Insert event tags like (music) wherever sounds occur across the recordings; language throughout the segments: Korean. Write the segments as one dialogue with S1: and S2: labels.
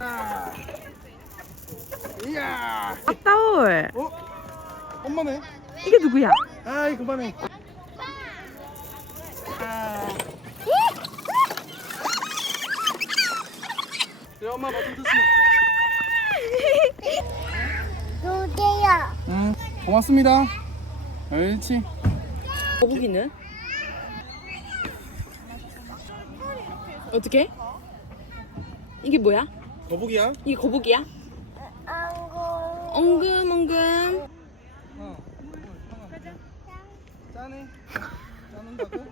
S1: 아. 이야.
S2: 딱따올.
S1: 어? 엄마네.
S2: 이게 누구야?
S1: 아이 그만해. 아. 야 엄마 버튼 쳤어.
S3: 누구야?
S1: 응. 고맙습니다. 옳지.
S2: 거북이는? 어떻게? 이게 뭐야?
S1: 거북이야?
S2: 이게 거북이야? 엉금 엉금.
S1: 어. 짠해. 짠한다고?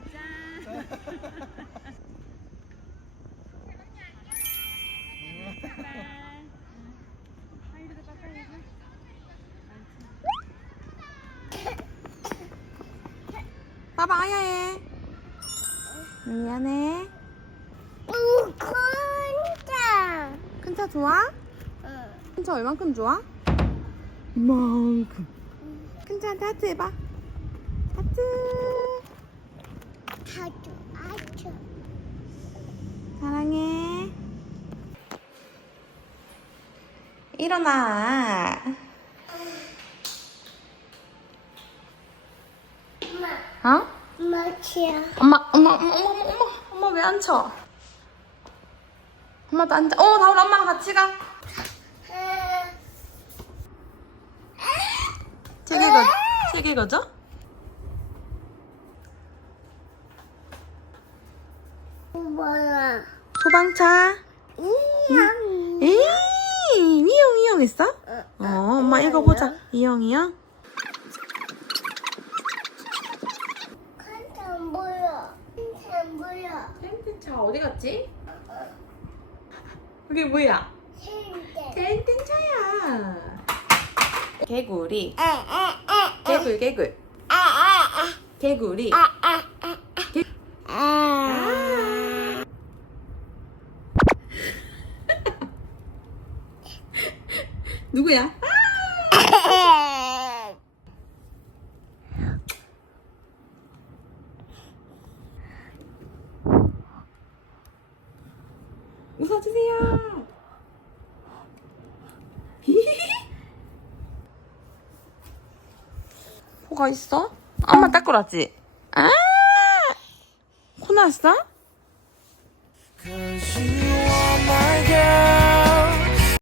S2: 봐봐 아야해. 미안해. 좋아?
S3: 응.
S2: 큰차 얼만큼 좋아? 이만큼. 큰 차한테 하트 해봐. 하트.
S3: 아주 아주.
S2: 사랑해. 일어나.
S3: 엄마.
S2: 어? 엄마, 엄마, 엄마, 엄마, 엄마, 엄마, 엄마 왜 앉혀? 엄마도 앉아. 어, 다올 엄마랑 같이 가. 책 읽어, 책 읽어줘?
S3: 뭐야?
S2: 소방차.
S3: 이양.
S2: 에이, 이형, 이형 했어? 어, 엄마 읽어보자. 이형이요?
S3: 칸타 안 보여. 안 보여.
S2: 텐트차 어디 갔지? 이게 뭐야?
S3: 캔데.
S2: 텐트차야. 개구리.
S3: 아아아.
S2: 개굴, 개굴.
S3: 아아아.
S2: 개구리. 개-
S3: 아. (laughs)
S2: 누구야? 웃어주세요. 코가 있어? 엄마 닦고 났지? 아! 코 났어?
S1: Cause you